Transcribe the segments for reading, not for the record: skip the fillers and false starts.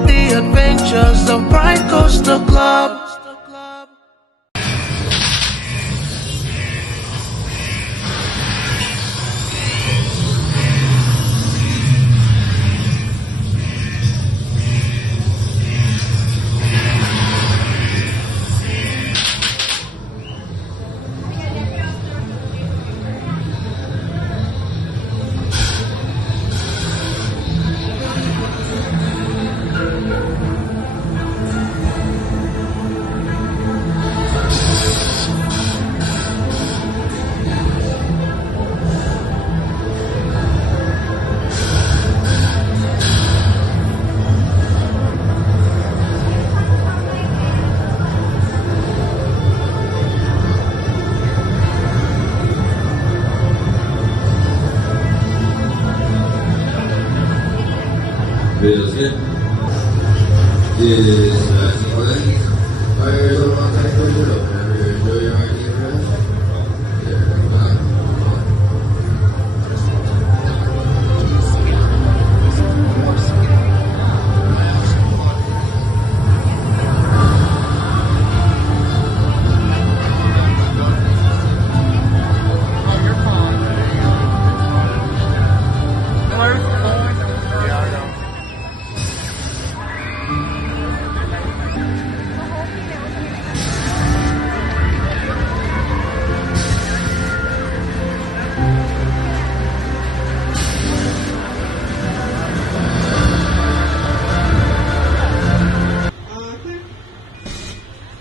about the adventures of Pride Coastal Club. Velocidad de las 5 de ahí. A ver, eso va a estar todo el mundo. Yo llevo aquí atrás.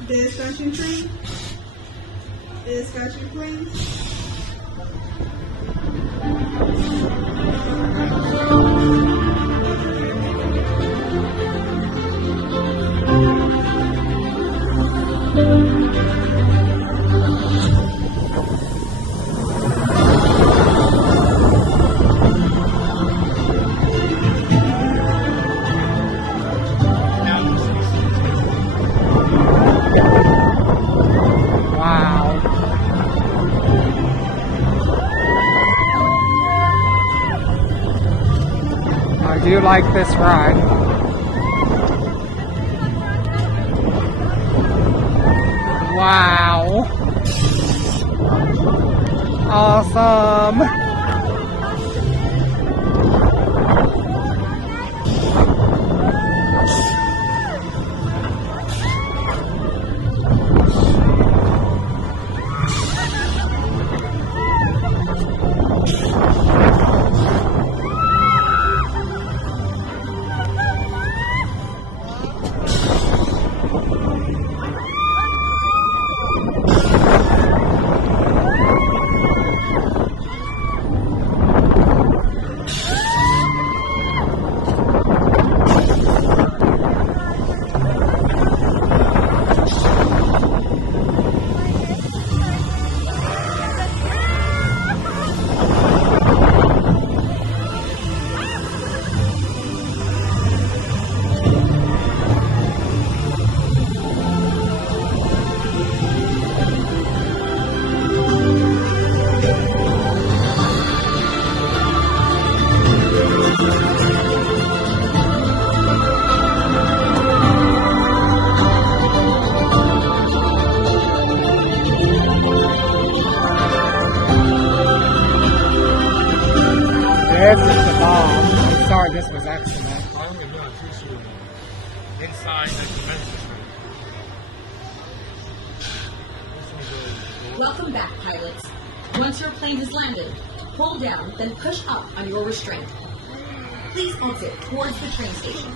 Discussion, please. Discussion, please. I do like this ride. Wow. Awesome. This is the bomb. I'm sorry this was excellent. Inside the convention center. Welcome back, pilots. Once your plane has landed, hold down, then push up on your restraint. Please exit towards the train station.